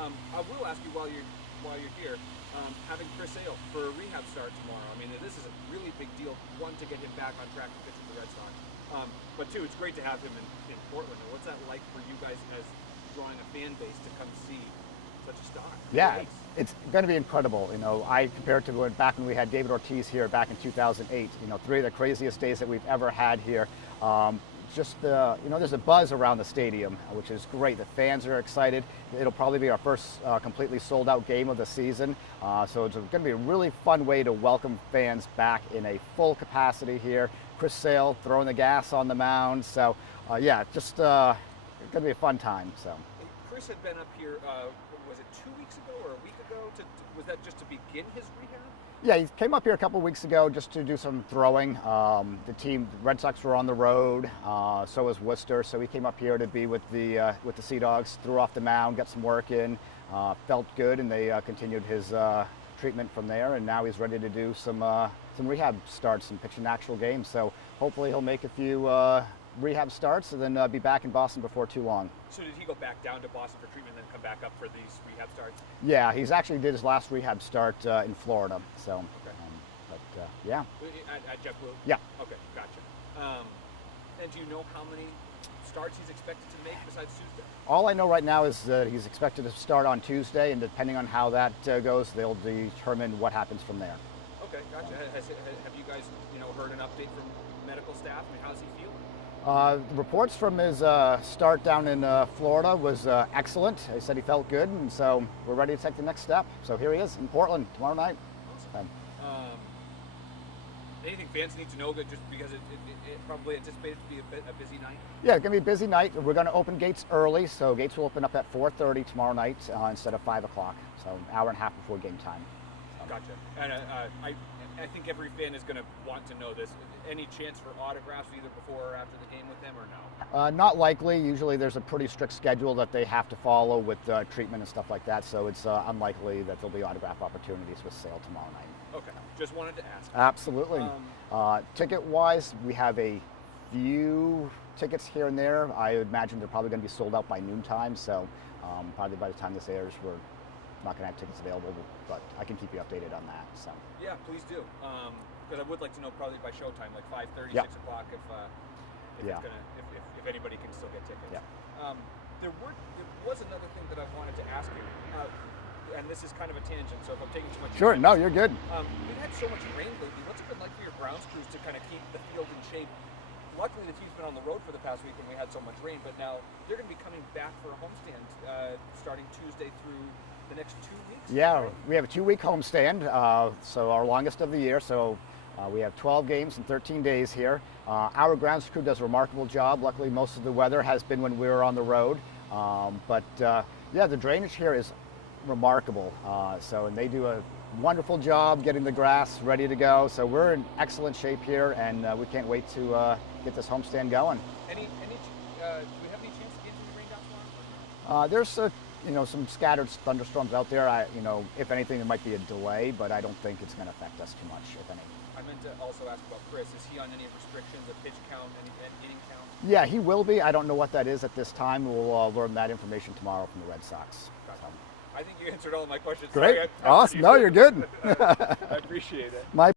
I will ask you while you're here, having Chris Sale for a rehab start tomorrow. I mean, this is a really big deal. One, to get him back on track to pitch with the Red Sox, but two, it's great to have him in Portland. And what's that like for you guys as drawing a fan base to come see such a star? Yeah, it's going to be incredible. You know, I compare it to back when we had David Ortiz here back in 2008. You know, 3 of the craziest days that we've ever had here. There's a buzz around the stadium, which is great. The fans are excited. It'll probably be our first completely sold out game of the season. So it's going to be a really fun way to welcome fans back in a full capacity here. Chris Sale throwing the gas on the mound. So it's going to be a fun time. So Chris had been up here, was it 2 weeks ago or a week ago? Was that just to begin his rehab? Yeah, he came up here a couple of weeks ago just to do some throwing. The Red Sox were on the road, so was Worcester. So he came up here to be with the Sea Dogs, threw off the mound, got some work in, felt good, and they continued his treatment from there. And now he's ready to do some rehab starts and pitch an actual game. So hopefully he'll make a few rehab starts and then be back in Boston before too long. So did he go back down to Boston for treatment and then come back up for these rehab starts? Yeah, he's actually did his last rehab start in Florida. So, okay. Yeah. At JetBlue? Yeah. Okay, gotcha. And do you know how many starts he's expected to make besides Tuesday? All I know right now is that he's expected to start on Tuesday, and depending on how that goes, they'll determine what happens from there. Okay, gotcha. Have you guys, heard an update from medical staff? I mean, how's he feeling? Reports from his start down in Florida was excellent. He said he felt good, and so we're ready to take the next step. So here he is in Portland tomorrow night. Awesome. Anything fans need to know, just because it probably anticipated to be a busy night? Yeah, it's going to be a busy night. We're going to open gates early, so gates will open up at 4:30 tomorrow night instead of 5 o'clock, so an hour and a half before game time. Gotcha. And I think every fan is going to want to know this. Any chance for autographs either before or after the game with them, or no? Not likely. Usually there's a pretty strict schedule that they have to follow with treatment and stuff like that, so it's unlikely that there'll be autograph opportunities with Sale tomorrow night. Okay, just wanted to ask. Absolutely. Ticket-wise, we have a few tickets here and there. I imagine they're probably going to be sold out by noontime, so probably by the time this airs, we're not going to have tickets available, but I can keep you updated on that. So. Yeah, please do. Because I would like to know probably by showtime, like 5:30, 6 o'clock, if anybody can still get tickets. Yeah. There was another thing that I wanted to ask you, and this is kind of a tangent, so if I'm taking too much. Sure, no, you're good. We've had so much rain lately. What's it been like for your grounds crews to kind of keep the field in shape? Luckily, the team's been on the road for the past week when we had so much rain, but now they're going to be coming back for a homestand starting Tuesday through the next 2 weeks? Yeah, we have a 2-week homestand, so our longest of the year. So we have 12 games in 13 days here. Our grounds crew does a remarkable job. Luckily, most of the weather has been when we were on the road. The drainage here is remarkable. And they do a wonderful job getting the grass ready to go. So we're in excellent shape here, and we can't wait to get this homestand going. Do we have any chance to get any rain down tomorrow? There's some scattered thunderstorms out there. If anything, there might be a delay, but I don't think it's going to affect us too much, if any. I meant to also ask about Chris. Is he on any restrictions, a pitch count, any inning count? Yeah, he will be. I don't know what that is at this time. We'll learn that information tomorrow from the Red Sox. Gotcha. I think you answered all of my questions. Great. Sorry, awesome. No, you're good. I appreciate it. My